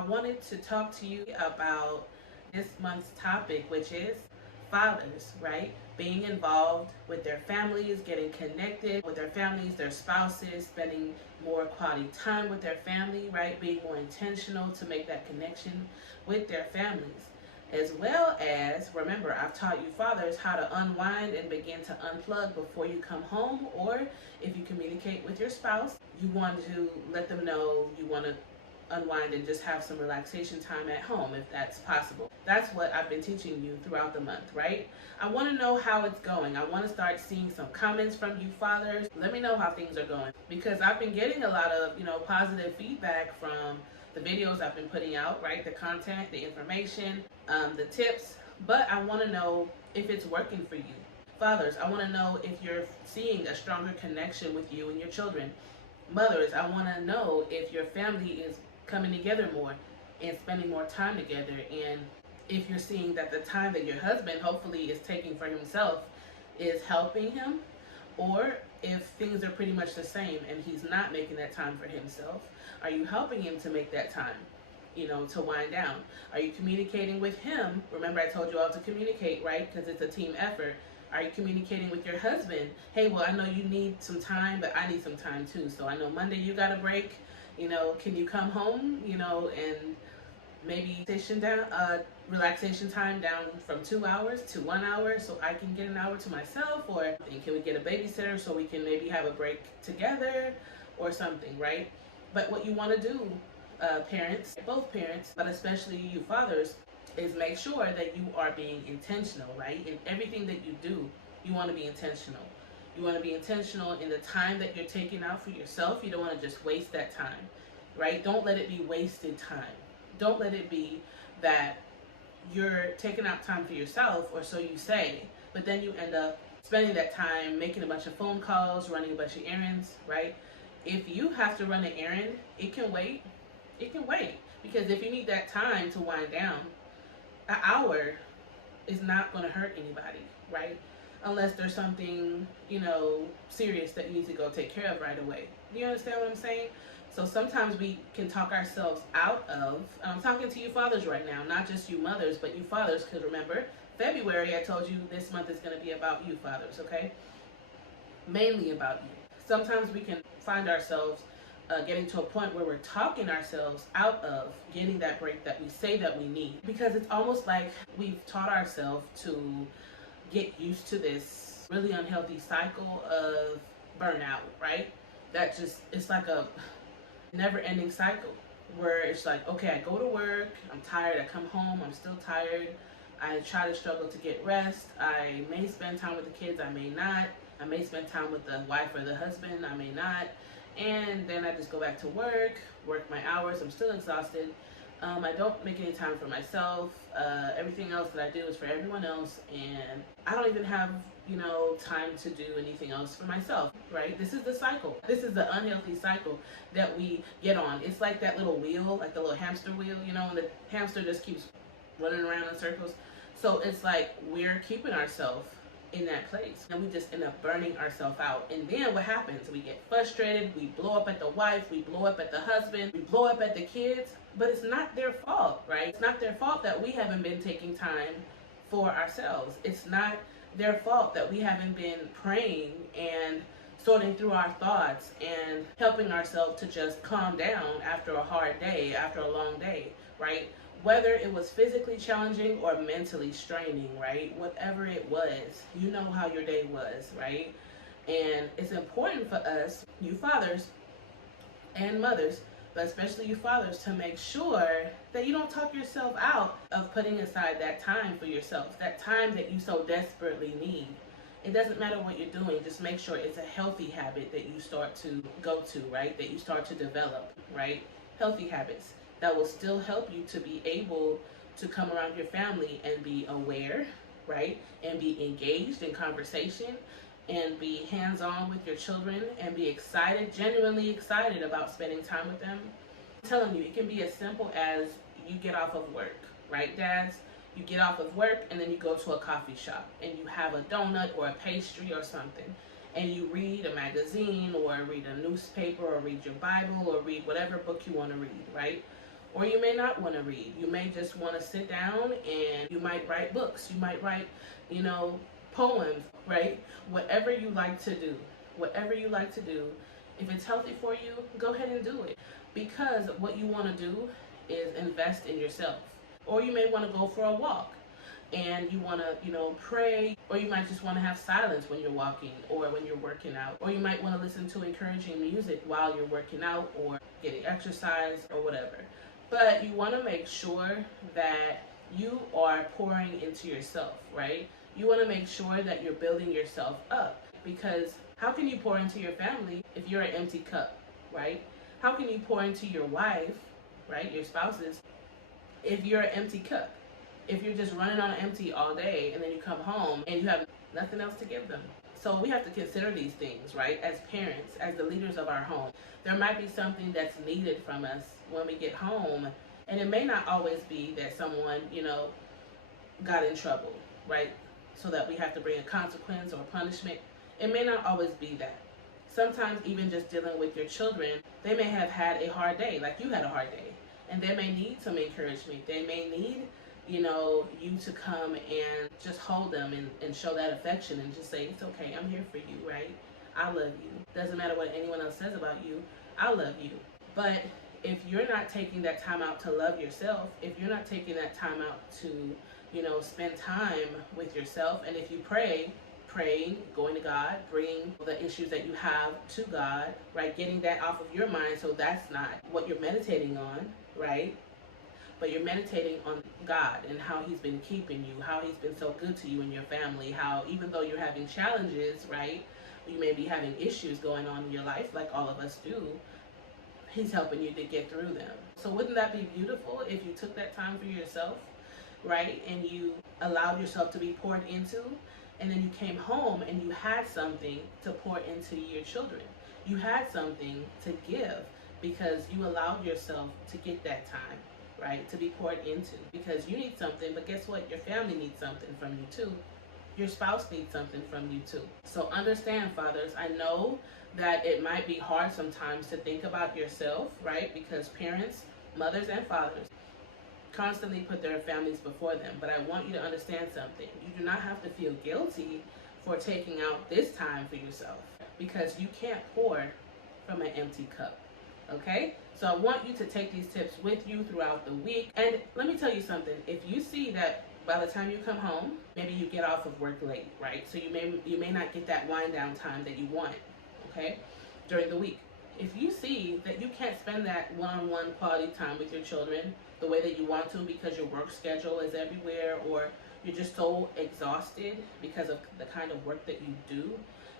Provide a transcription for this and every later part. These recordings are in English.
I wanted to talk to you about this month's topic, which is fathers, right? Being involved with their families, getting connected with their families, their spouses, spending more quality time with their family, right? Being more intentional to make that connection with their families. As well as, remember, I've taught you fathers how to unwind and begin to unplug before you come home, or if you communicate with your spouse, you want to let them know you want to unwind and just have some relaxation time at home if that's possible. That's what I've been teaching you throughout the month, right? I want to know how it's going. I want to start seeing some comments from you fathers. Let me know how things are going, because I've been getting a lot of, positive feedback from the videos I've been putting out, right? The content, the information, the tips, but I want to know if it's working for you. Fathers, I want to know if you're seeing a stronger connection with you and your children. Mothers, I want to know if your family is coming together more and spending more time together, and if you're seeing that the time that your husband hopefully is taking for himself is helping him, or if things are pretty much the same and he's not making that time for himself. Are you helping him to make that time, to wind down? Are you communicating with him? Remember, I told you all to communicate, right? Because it's a team effort. Are you communicating with your husband? Hey, well, I know you need some time, but I need some time too. So I know Monday you got a break. Can you come home, and maybe relaxation time down from 2 hours to 1 hour so I can get an hour to myself? Or can we get a babysitter so we can maybe have a break together or something, right? But what you want to do, parents, both parents, but especially you fathers, is make sure that you are being intentional, right? In everything that you do, you want to be intentional. You want to be intentional in the time that you're taking out for yourself. You don't want to just waste that time, right? Don't let it be wasted time. Don't let it be that you're taking out time for yourself, or so you say, but then you end up spending that time making a bunch of phone calls, running a bunch of errands, right? If you have to run an errand, it can wait. It can wait. Because if you need that time to wind down, an hour is not going to hurt anybody, right? Unless there's something, serious that you need to go take care of right away. Do you understand what I'm saying? So sometimes we can talk ourselves out of, I'm talking to you fathers right now, not just you mothers, but you fathers, because remember, February, I told you this month is going to be about you fathers, okay? Mainly about you. Sometimes we can find ourselves getting to a point where we're talking ourselves out of getting that break that we say that we need, because it's almost like we've taught ourselves to get used to this really unhealthy cycle of burnout, right? That just, it's like a never-ending cycle where it's like, okay, I go to work, I'm tired, I come home, I'm still tired, I try to struggle to get rest, I may spend time with the kids, I may not, I may spend time with the wife or the husband, I may not, and then I just go back to work my hours, I'm still exhausted. I don't make any time for myself. Everything else that I do is for everyone else, and I don't even have, time to do anything else for myself, right? This is the cycle. This is the unhealthy cycle that we get on. It's like that little wheel, like the little hamster wheel, and the hamster just keeps running around in circles. So it's like we're keeping ourselves in that place, and we just end up burning ourselves out. And then what happens? We get frustrated, we blow up at the wife, we blow up at the husband, we blow up at the kids, but it's not their fault, right? It's not their fault that we haven't been taking time for ourselves. It's not their fault that we haven't been praying and sorting through our thoughts and helping ourselves to just calm down after a hard day, after a long day, right? Whether it was physically challenging or mentally straining, right? Whatever it was, you know how your day was, right? And it's important for us, you fathers and mothers, but especially you fathers, to make sure that you don't talk yourself out of putting aside that time for yourself, that time that you so desperately need. It doesn't matter what you're doing, just make sure it's a healthy habit that you start to go to, right? That you start to develop, right? Healthy habits that will still help you to be able to come around your family and be aware, right? And be engaged in conversation and be hands-on with your children and be excited, genuinely excited about spending time with them. I'm telling you, it can be as simple as you get off of work, right, dads? You get off of work and then you go to a coffee shop and you have a donut or a pastry or something, and you read a magazine or read a newspaper or read your Bible or read whatever book you want to read, right? Or you may not want to read. You may just want to sit down and you might write books. You might write, you know, poems, right? Whatever you like to do, whatever you like to do, if it's healthy for you, go ahead and do it. Because what you want to do is invest in yourself. Or you may want to go for a walk and you want to, pray, or you might just want to have silence when you're walking or when you're working out, or you might want to listen to encouraging music while you're working out or getting exercise or whatever. But you want to make sure that you are pouring into yourself, right? You want to make sure that you're building yourself up, because how can you pour into your family if you're an empty cup, right? How can you pour into your wife, right, your spouses, if you're an empty cup? If you're just running on empty all day and then you come home and you have nothing else to give them. So we have to consider these things, right? As parents, as the leaders of our home. There might be something that's needed from us when we get home. And it may not always be that someone, got in trouble, right? So that we have to bring a consequence or punishment. It may not always be that. Sometimes even just dealing with your children, they may have had a hard day, like you had a hard day. And they may need some encouragement. They may need you to come and just hold them and show that affection and just say, it's okay, I'm here for you, right? I love you. Doesn't matter what anyone else says about you, I love you. But if you're not taking that time out to love yourself, if you're not taking that time out to, spend time with yourself, and if you praying, going to God, bringing the issues that you have to God, right? Getting that off of your mind so that's not what you're meditating on, right? But you're meditating on God and how He's been keeping you, how He's been so good to you and your family, how even though you're having challenges, right, you may be having issues going on in your life like all of us do, He's helping you to get through them. So wouldn't that be beautiful if you took that time for yourself, right, and you allowed yourself to be poured into, and then you came home and you had something to pour into your children. You had something to give because you allowed yourself to get that time, right, to be poured into, because you need something, but guess what? Your family needs something from you too. Your spouse needs something from you too. So understand, fathers, I know that it might be hard sometimes to think about yourself, right, because parents, mothers and fathers constantly put their families before them. But I want you to understand something. You do not have to feel guilty for taking out this time for yourself, because you can't pour from an empty cup. Okay? So I want you to take these tips with you throughout the week. And let me tell you something. If you see that by the time you come home, maybe you get off of work late, right? So you may not get that wind down time that you want, okay, during the week. If you see that you can't spend that one-on-one quality time with your children the way that you want to because your work schedule is everywhere, or you're just so exhausted because of the kind of work that you do,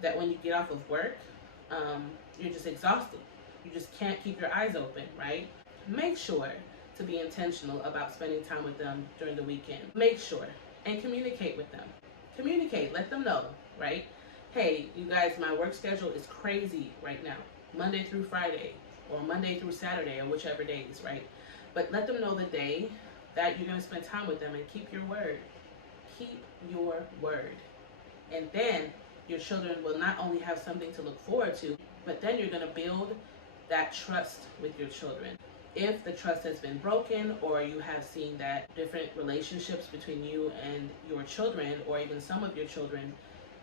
that when you get off of work, you're just exhausted. You just can't keep your eyes open, right? Make sure to be intentional about spending time with them during the weekend. Make sure and communicate with them. Communicate, let them know, right? Hey, you guys, my work schedule is crazy right now, Monday through Friday, or Monday through Saturday, or whichever days, right? But let them know the day that you're going to spend time with them, and keep your word. Keep your word. And then your children will not only have something to look forward to, but then you're going to build that trust with your children. If the trust has been broken, or you have seen that different relationships between you and your children, or even some of your children,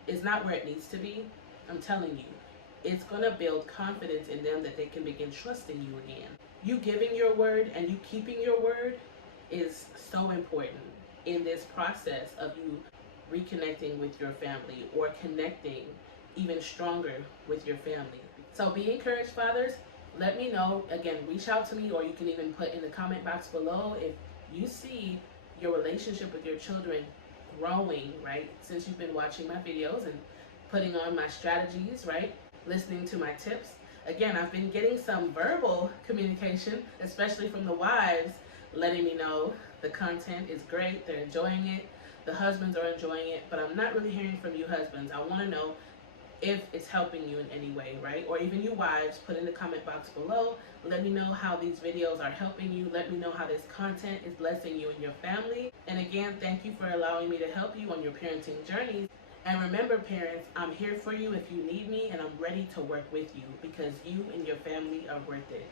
is not where it needs to be, I'm telling you, it's going to build confidence in them that they can begin trusting you again. You giving your word and you keeping your word is so important in this process of you reconnecting with your family, or connecting even stronger with your family. So be encouraged, fathers. Let me know. Again, reach out to me, or you can even put in the comment box below if you see your relationship with your children growing, right, since you've been watching my videos and putting on my strategies, right, listening to my tips. Again, I've been getting some verbal communication, especially from the wives, letting me know the content is great, they're enjoying it, the husbands are enjoying it, but I'm not really hearing from you husbands. I want to know if it's helping you in any way, right? Or even you wives, put in the comment box below. Let me know how these videos are helping you. Let me know how this content is blessing you and your family. And again, thank you for allowing me to help you on your parenting journey. And remember, parents, I'm here for you if you need me, and I'm ready to work with you, because you and your family are worth it.